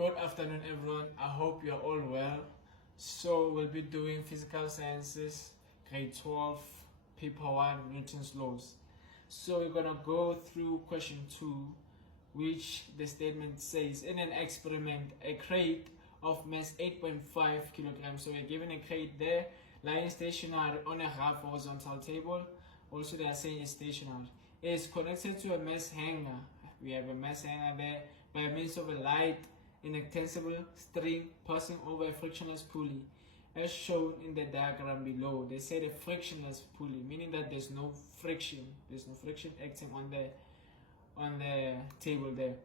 Good afternoon, everyone. I hope you're all well. So we'll be doing physical sciences, grade 12, paper 1, Newton's laws. So we're gonna go through question 2, which the statement says, in an experiment, a crate of mass 8.5 kilograms. So we're given a crate there, lying stationary on a half horizontal table. Also, they are saying it's stationary. It's connected to a mass hanger. We have a mass hanger there by means of a light inextensible string passing over a frictionless pulley, as shown in the diagram below. They say the frictionless pulley, meaning that there's no friction acting on the table there.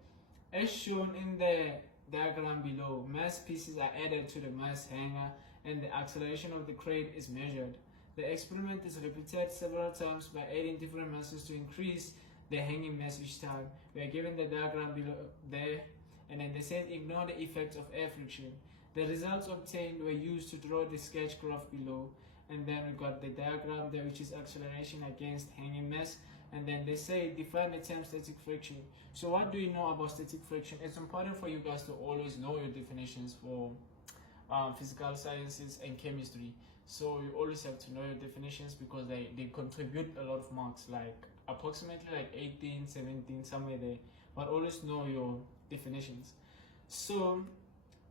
As shown in the diagram below, mass pieces are added to the mass hanger and the acceleration of the crate is measured. The experiment is repeated several times by adding different masses to increase the hanging mass each time. We are given the diagram below there, and then they said ignore the effects of air friction. The results obtained were used to draw the sketch graph below, and then we got the diagram there, which is acceleration against hanging mass. And then they say define the term static friction. So what do you know about static friction? It's important for you guys to always know your definitions for physical sciences and chemistry. So you always have to know your definitions because they contribute a lot of marks, like approximately like 18, 17, somewhere there. But always know your definitions. So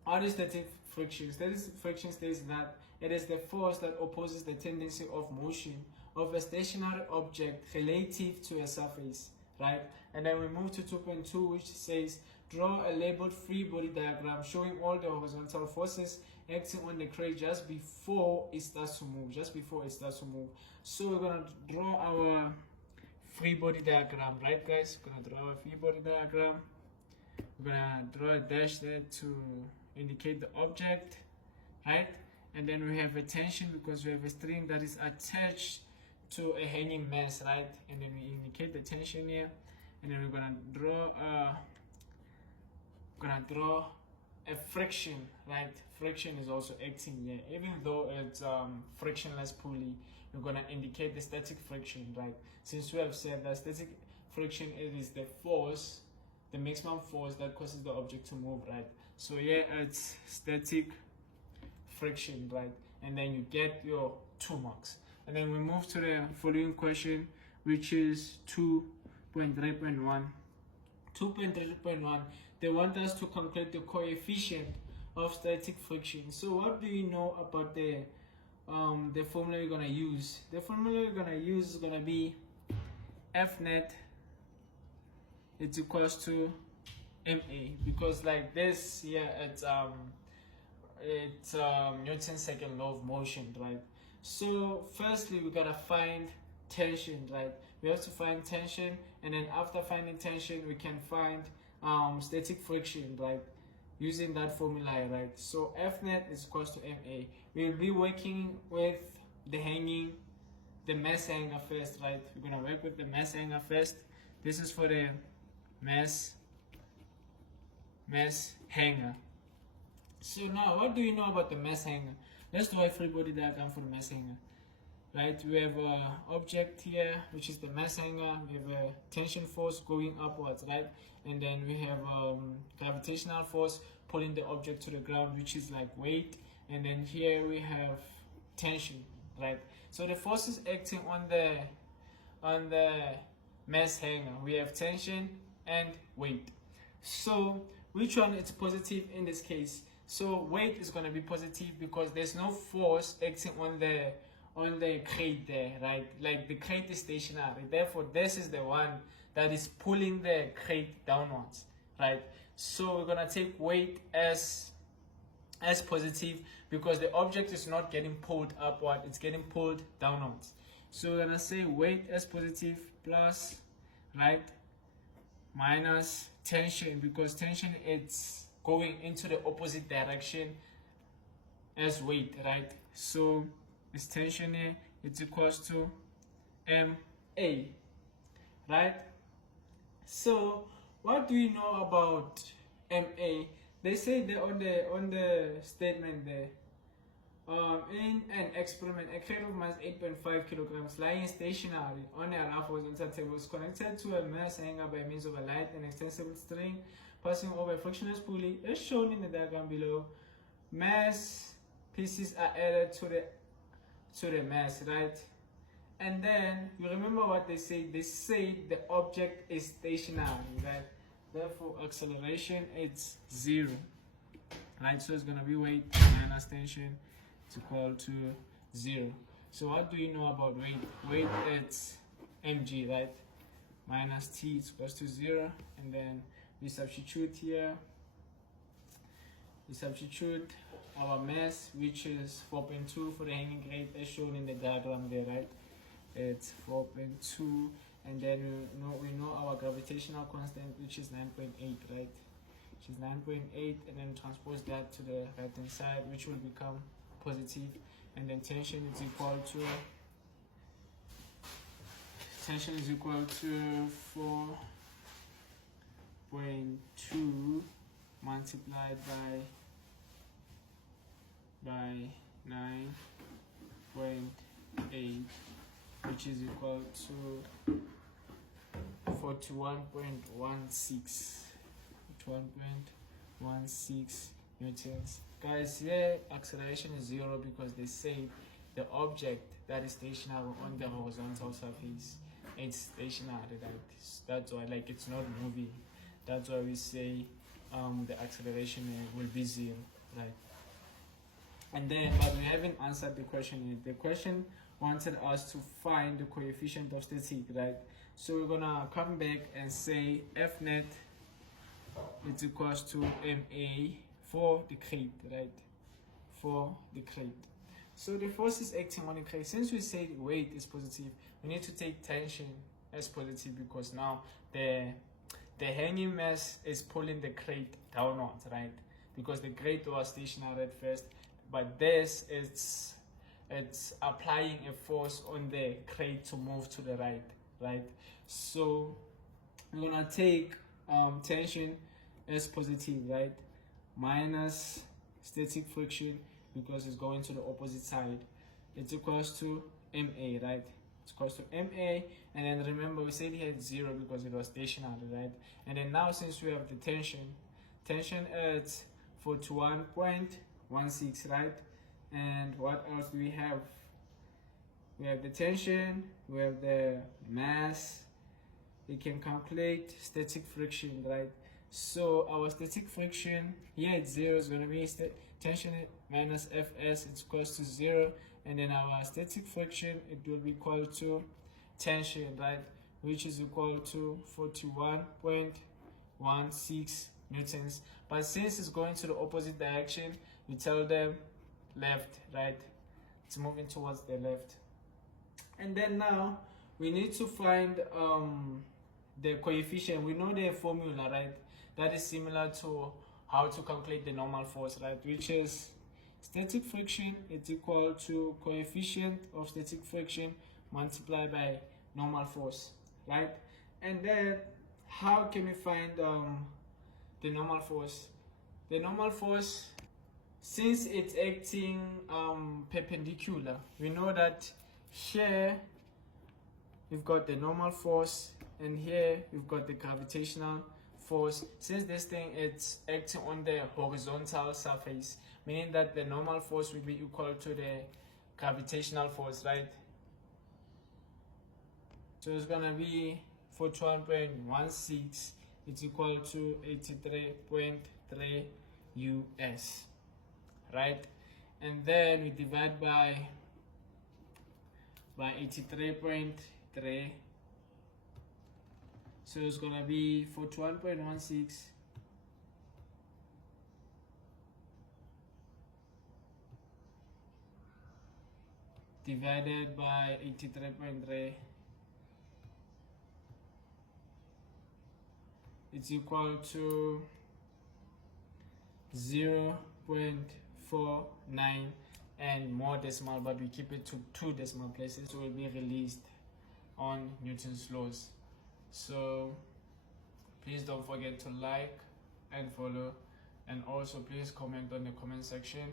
what is static friction? Static friction states that it is the force that opposes the tendency of motion of a stationary object relative to a surface, right? And then we move to 2.2, which says draw a labeled free body diagram showing all the horizontal forces acting on the crate just before it starts to move. So we're gonna draw our free body diagram, right, guys? We're gonna draw a free body diagram. We're gonna draw a dash there to indicate the object, right? And then we have a tension because we have a string that is attached to a hanging mass, right? And then we indicate the tension here, and then we're gonna draw a friction, right? Friction is also acting here, even though it's frictionless pulley. We're gonna indicate the static friction, right? Since we have said that static friction is the force, the maximum force that causes the object to move, right? So here it's static friction, right? And then you get your 2 marks. And then we move to the following question, which is 2.3.1. 2.3.1, they want us to calculate the coefficient of static friction. So what do you know about the formula you're gonna use? The formula you're gonna use is gonna be F net is equals to MA, because like this here it's Newton's second law of motion, right? So firstly we gotta find tension, right? We have to find tension, and then after finding tension we can find static friction, right, using that formula, right? So F net is equals to MA. We'll be working with the mass hanger first, right? We're gonna work with the mass hanger first. This is for the mass hanger. So now what do you know about the mass hanger? Let's do a free body diagram for the mass hanger, right? We have an object here, which is the mass hanger. We have a tension force going upwards, right? And then we have gravitational force pulling the object to the ground, which is like weight. And then here we have tension, right? So the forces acting on the mass hanger, we have tension and weight. So which one is positive in this case? So weight is going to be positive because there's no force acting on the crate there, right? Like the crate is stationary, therefore this is the one that is pulling the crate downwards, right? So we're gonna take weight as positive because the object is not getting pulled upward, it's getting pulled downwards. So we're gonna say weight as positive plus, right, minus tension, because tension it's going into the opposite direction as weight, right? So this tension here, it's equals to MA, right? So what do you know about MA? They say that on the statement there, in an experiment, a crate of mass 8.5 kilograms lying stationary on a rough horizontal table is connected to a mass hanger by means of a light and extensible string passing over a frictionless pulley as shown in the diagram below. Mass pieces are added to the mass, right? And then you remember what they say. They say the object is stationary, right? Therefore, acceleration is 0, right? So it's gonna be weight minus tension is equal to 0. So what do you know about weight? Weight is mg, right? Minus t is equals to 0, and then we substitute here. We substitute our mass, which is 4.2 for the hanging grate as shown in the diagram there, right? It's 4.2, and then we know our gravitational constant, which is 9.8, right? Which is 9.8, and then transpose that to the right hand side, which will become positive, and then tension is equal to 4.2 multiplied by 9.8, which is equal to 41.16 newtons. Guys, here acceleration is 0 because they say the object that is stationary on the horizontal surface, it's stationary. That's why, like, it's not moving. That's why we say the acceleration will be 0, right? And then, but we haven't answered the question yet. The question wanted us to find the coefficient of static, right? So we're gonna come back and say F net is equals to ma for the crate, right? For the crate. So the force is acting on the crate. Since we say weight is positive, we need to take tension as positive, because now the hanging mass is pulling the crate downwards, right? Because the crate was stationary at first, but this it's applying a force on the crate to move to the right? So we're gonna take tension as positive, right? Minus static friction, because it's going to the opposite side. It's equals to ma, right? It's equals to ma, and then remember we said here it's 0 because it was stationary, right? And then now, since we have the tension is 41.16, right? And what else do we have? We have the tension, we have the mass. We can calculate static friction, right? So our static friction here at 0 is going to be tension minus Fs, it's equals to 0, and then our static friction, it will be equal to tension, right? Which is equal to 41.16 newtons. But since it's going to the opposite direction, we tell them left, right? It's moving towards the left. And then now we need to find the coefficient. We know the formula, right? That is similar to how to calculate the normal force, right? Which is static friction is equal to coefficient of static friction multiplied by normal force, right? And then how can we find the normal force? The normal force, since it's acting perpendicular, we know that here we've got the normal force, and here we've got the gravitational force. Since this thing it's acting on the horizontal surface, meaning that the normal force will be equal to the gravitational force, right? So it's gonna be 41.16, it's equal to 83.3 US, right? And then we divide by 83.3, so it's gonna be 41.16 divided by 83.3, it's equal to 0.49 and more decimal, but we keep it to 2 decimal places, so it will be released on Newton's laws. So please don't forget to like and follow, and also please comment on the comment section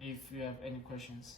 if you have any questions.